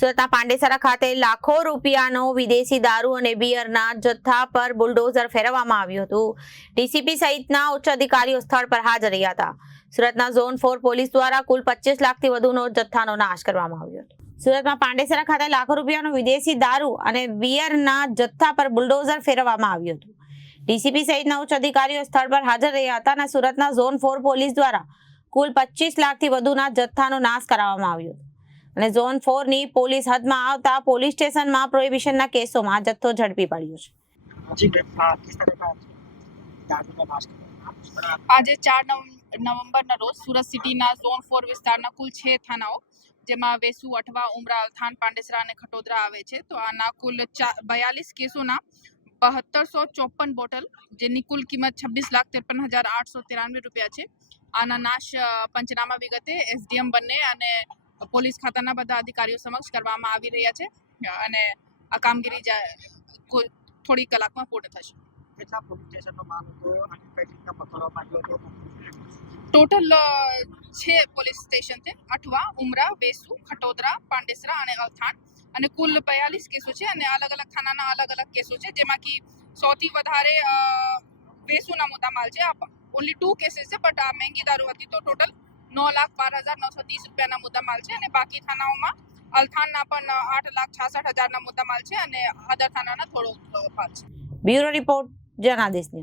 સુરતના પાંડેસરા ખાતે લાખો રૂપિયાનો વિદેશી દારૂ અને બિયરના જથ્થા પર બુલડોઝર ફેરવવામાં આવ્યું હતું. ડીસીપી સહિતના ઉચ્ચ અધિકારીઓ સ્થળ પર હાજર રહ્યા હતા. સુરતના ઝોન 4 પોલીસ દ્વારા કુલ 25 લાખથી વધુનો જથ્થાનો નાશ કરવામાં આવ્યો હતો. સુરતમાં પાંડેસરા ખાતે લાખો રૂપિયાનો વિદેશી દારૂ અને બિયરના જથ્થા પર બુલડોઝર ફેરવવામાં આવ્યું હતું. ડીસીપી સહિતના ઉચ્ચ અધિકારીઓ સ્થળ પર હાજર રહ્યા હતા અને સુરતના ઝોન 4 પોલીસ દ્વારા કુલ 25 લાખથી વધુના જથ્થાનો નાશ કરાવવામાં આવ્યો હતો. અને ઝોન 4 ની પોલીસ હદમાં આવતા પોલીસ સ્ટેશનમાં પ્રોહિબિશનના કેસોમાં જથ્થો ઝડપી પડ્યો છે. આજે 4 નવેમ્બરના રોજ સુરત સિટીના ઝોન 4 વિસ્તારના કુલ 6 થાનાઓ જેમાં વેસુ, અઠવા, ઉમરા, અલથાણ, પાંડેસરા અને ખટોદરા આવે છે. તો આના કુલ 42 કેસોના 7254 બોટલ જેની કુલ કિંમત 26,53,893 રૂપિયા છે. આના નાશ પંચનામા વિગતે એસડીએમ બંને અને પોલીસ ખાતાના બધા અધિકારીઓ સમક્ષ કરવામાં આવી રહ્યા છે અને આ કામગીરી થોડી કલાકમાં પૂર્ણ થશે. કેટલા પોલીસ સ્ટેશનનો માલ હતો અને કઈ રીતના પકડવામાં આવ્યો હતો? ટોટલ 6 પોલીસ સ્ટેશન છે: અઠવા, ઉમરા, વેસુ, ખટોદરા, પાંડેસરા અને અલથાણ. અને કુલ 42 કેસો છે અને અલગ અલગ થાનાના અલગ અલગ કેસો છે, જેમાંથી સૌથી વધારે વેસુના મુદ્દામાલ છે. ઓનલી 2 કેસીસ છે, બટ આ મહેંગી દારૂ હતી તો ટોટલ 9,12,930 રૂપિયાના મુદ્દામાલ છે. અને બાકી થાનાઓમાં અલથાણના પણ 8,66,000ના મુદ્દામાલ છે અને અદર થાનાના થોડો ભાગ છે. Bureau report Janadesh news.